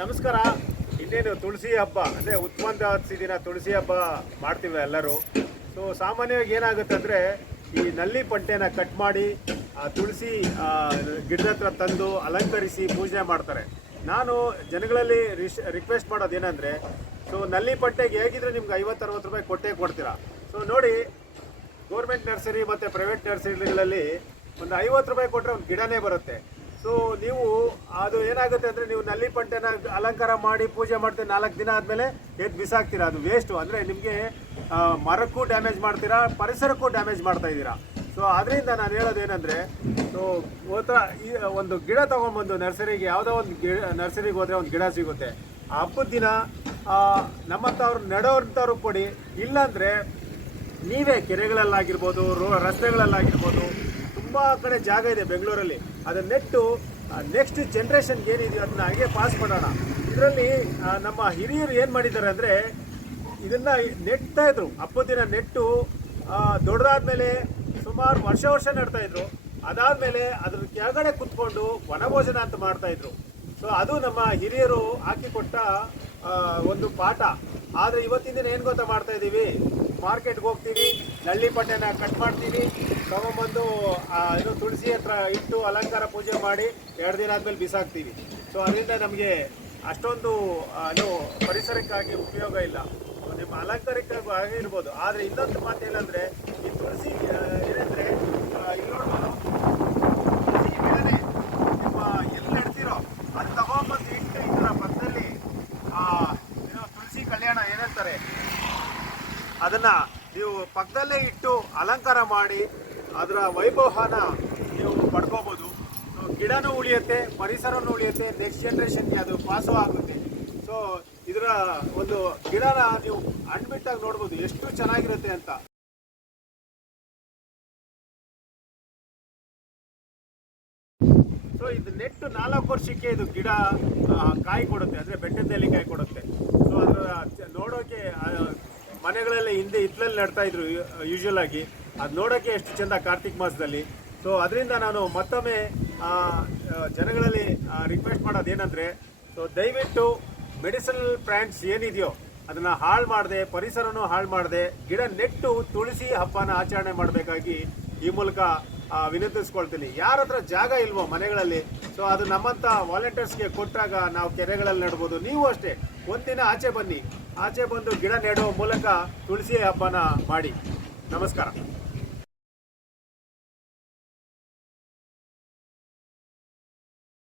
ನಮಸ್ಕಾರ. ಇನ್ನೇನು ತುಳಸಿ ಹಬ್ಬ, ಅಂದರೆ ಉತ್ಮಂತ ದಿನ ತುಳಸಿ ಹಬ್ಬ ಮಾಡ್ತೀವಿ ಎಲ್ಲರೂ. ಸೊ ಸಾಮಾನ್ಯವಾಗಿ ಏನಾಗುತ್ತೆ ಅಂದರೆ, ಈ ನಲ್ಲಿ ಪಂಟೆನ ಕಟ್ ಮಾಡಿ, ಆ ತುಳಸಿ ಗಿಡದ ಹತ್ರ ತಂದು ಅಲಂಕರಿಸಿ ಪೂಜೆ ಮಾಡ್ತಾರೆ. ನಾನು ಜನಗಳಲ್ಲಿ ರಿಶ್ ರಿಕ್ವೆಸ್ಟ್ ಮಾಡೋದು ಏನಂದರೆ ಸೊ ನಲ್ಲಿ ಪಂಟೆಗೆ ಹೇಗಿದ್ರೆ ನಿಮ್ಗೆ ಐವತ್ತು, ಅರವತ್ತು ರೂಪಾಯಿ ಕೊಟ್ಟೇ ಕೊಡ್ತೀರಾ? ಸೊ ನೋಡಿ ಗೌರ್ಮೆಂಟ್ ನರ್ಸರಿ ಮತ್ತು ಪ್ರೈವೇಟ್ ನರ್ಸರಿಗಳಲ್ಲಿ ಒಂದು ಐವತ್ತು ರೂಪಾಯಿ ಕೊಟ್ಟರೆ ಒಂದು ಗಿಡನೇ ಬರುತ್ತೆ. ಸೊ ನೀವು ಅದು ಏನಾಗುತ್ತೆ ಅಂದರೆ ನೀವು ನಲ್ಲಿ ಪಂಟೆನ ಅಲಂಕಾರ ಮಾಡಿ ಪೂಜೆ ಮಾಡ್ತೀವಿ ನಾಲ್ಕು ದಿನ ಆದಮೇಲೆ ಎದ್ದು ಬಿಸಾಕ್ತೀರಾ? ಅದು ವೇಸ್ಟು ಅಂದರೆ ನಿಮಗೆ ಮರಕ್ಕೂ ಡ್ಯಾಮೇಜ್ ಮಾಡ್ತೀರಾ, ಪರಿಸರಕ್ಕೂ ಡ್ಯಾಮೇಜ್ ಮಾಡ್ತಾ ಇದ್ದೀರಾ? ಸೊ ಅದರಿಂದ ನಾನು ಹೇಳೋದೇನೆಂದರೆ ಸೊ ಹೋತ್ರ ಈ, ಒಂದು ಗಿಡ ತೊಗೊಂಬಂದು ನರ್ಸರಿಗೆ, ಯಾವುದೋ ಒಂದು ಗಿಡ, ನರ್ಸರಿಗೆ ಹೋದರೆ ಒಂದು ಗಿಡ ಸಿಗುತ್ತೆ. ಆ ಹಬ್ಬದ ದಿನ ನಮ್ಮಂಥವ್ರು ನೆಡೋಂಥವ್ರು ಕೊಡಿ. ಇಲ್ಲಾಂದರೆ ನೀವೇ ಕೆರೆಗಳಲ್ಲಾಗಿರ್ಬೋದು, ರೋ, ರಸ್ತೆಗಳಲ್ಲಾಗಿರ್ಬೋದು ತುಂಬ ಕಡೆ ಜಾಗ ಇದೆ ಬೆಂಗಳೂರಲ್ಲಿ. ಅದನ್ನ ನೆಟ್ಟು ನೆಕ್ಸ್ಟ್ ಜನ್ರೇಷನ್ಗೆ ಏನಿದೆಯೋ ಅದನ್ನ ಹಾಗೆ ಪಾಸ್ ಮಾಡೋಣ. ಇದರಲ್ಲಿ ನಮ್ಮ ಹಿರಿಯರು ಏನು ಮಾಡಿದ್ದಾರೆ ಅಂದರೆ ಇದನ್ನ ನೆಟ್ತಾ ಇದ್ರು. ಅಪ್ಪದಿನ ದಿನ ನೆಟ್ಟು ಆ, ದೊಡ್ಡದಾದ್ಮೇಲೆ ಸುಮಾರು ವರ್ಷ ವರ್ಷ ನೆಡ್ತಾ ಇದ್ರು. ಅದಾದ್ಮೇಲೆ ಅದ್ರ ಕೆಳಗಡೆ ಕುತ್ಕೊಂಡು ವನಭೋಜನ ಅಂತ ಮಾಡ್ತಾ ಇದ್ರು. ಸೊ ಅದು ನಮ್ಮ ಹಿರಿಯರು ಹಾಕಿಕೊಟ್ಟ ಒಂದು ಪಾಠ. ಆದರೆ ಇವತ್ತಿನ ದಿನ ಏನು ಗೊತ್ತಾ ಮಾಡ್ತಾ ಇದ್ದೀವಿ ಮಾರ್ಕೆಟ್ಗೆ ಹೋಗ್ತೀವಿ, ನಳ್ಳಿ ಬಟ್ಟೆನ ಕಟ್ ಮಾಡ್ತೀವಿ. ತೊಗೊಂಬಂದು ಏನು ತುಳಸಿ ಹತ್ರ ಇಟ್ಟು ಅಲಂಕಾರ ಪೂಜೆ ಮಾಡಿ ಎರಡು ದಿನ ಆದ್ಮೇಲೆ ಬಿಸಾಕ್ತೀವಿ. ಸೊ ಅದರಿಂದ ನಮಗೆ ಅಷ್ಟೊಂದು ಏನು ಪರಿಸರಕ್ಕಾಗಿ ಉಪಯೋಗ ಇಲ್ಲ. ನಿಮ್ಮ ಅಲಂಕಾರಕ್ಕಾಗಿ ಆಗಿರ್ಬೋದು. ಆದರೆ ಇನ್ನೊಂದು ಮಾತು ಏನಂದರೆ ಈ ತುಳಸಿ ಆ, ಏನಂದ್ರೆ ಆ, ಇಲ್ಲಿ ನೋಡ್ಬೋದು ತುಳಸಿ ಗಿಡನೇ ನಿಮ್ಮ ಎಲ್ಲಿ ನೆಡ್ತೀರೋ ಅದು ತಗೊಂಬಂದು ಇಟ್ಟು ಇದರ ಪಕ್ಕದಲ್ಲಿ ಆ, ಏನೋ ತುಳಸಿ ಕಲ್ಯಾಣ ಏನಂತಾರೆ ಅದನ್ನ ನೀವು ಪಕ್ಕದಲ್ಲೇ ಇಟ್ಟು ಅಲಂಕಾರ ಮಾಡಿ ಅದರ ವೈಭವನ ನೀವು ಪಡ್ಕೋಬೋದು. ಗಿಡನೂ ಉಳಿಯುತ್ತೆ ಪರಿಸರನೂ ಉಳಿಯುತ್ತೆ ನೆಕ್ಸ್ಟ್ ಜನ್ರೇಷನ್ಗೆ ಅದು ಪಾಸು ಆಗುತ್ತೆ. ಸೊ ಇದರ ಒಂದು ಗಿಡನ ನೀವು ಅಣ್ಬಿಟ್ಟಾಗಿ ನೋಡ್ಬೋದು ಎಷ್ಟು ಚೆನ್ನಾಗಿರುತ್ತೆ ಅಂತ. ಸೊ ಇದು ನೆಟ್ಟು ನಾಲ್ಕು ವರ್ಷಕ್ಕೆ ಇದು ಗಿಡ ಕಾಯಿ ಕೊಡುತ್ತೆ ಅಂದರೆ ಬೆಟ್ಟದಲ್ಲಿ ಕಾಯಿ ಕೊಡುತ್ತೆ. ಸೊ ಅದರ ಆ, ಮನೆಗಳಲ್ಲಿ ಹಿಂದೆ ಹಿತ್ತಲಲ್ಲಿ ನಡ್ತಾ ಇದ್ರು ಯೂಶುವಲ್ ಆಗಿ. ಅದು ನೋಡೋಕ್ಕೆ ಎಷ್ಟು ಚೆಂದ ಕಾರ್ತಿಕ್ ಮಾಸದಲ್ಲಿ. ಸೊ ಅದರಿಂದ ನಾನು ಮತ್ತೊಮ್ಮೆ ಜನಗಳಲ್ಲಿ ರಿಕ್ವೆಸ್ಟ್ ಮಾಡೋದು ಏನಂದರೆ ಸೊ ದಯವಿಟ್ಟು ಮೆಡಿಸಿನಲ್ ಪ್ಲಾಂಟ್ಸ್ ಏನಿದೆಯೋ ಅದನ್ನು ಹಾಳು ಮಾಡದೆ, ಪರಿಸರನೂ ಹಾಳು ಮಾಡದೆ, ಗಿಡ ನೆಟ್ಟು ತುಳಸಿ ಹಬ್ಬನ ಆಚರಣೆ ಮಾಡಬೇಕಾಗಿ ಈ ಮೂಲಕ ವಿನಂತಿಸ್ಕೊಳ್ತೀನಿ. ಯಾರ ಹತ್ರ ಜಾಗ ಇಲ್ವೋ ಮನೆಗಳಲ್ಲಿ ಸೊ ಅದು ನಮ್ಮಂಥ ವಾಲಂಟಿಯರ್ಸ್ಗೆ ಕೊಟ್ಟಾಗ ನಾವು ಕೆರೆಗಳಲ್ಲಿ ನೆಡ್ಬೋದು. ನೀವು ಅಷ್ಟೇ, ಒಂದಿನ ಆಚೆ ಬನ್ನಿ. ಆಚೆ ಬಂದು ಗಿಡ ನೆಡುವ ಮೂಲಕ ತುಳಸಿ ಹಬ್ಬನ ಮಾಡಿ. ನಮಸ್ಕಾರ.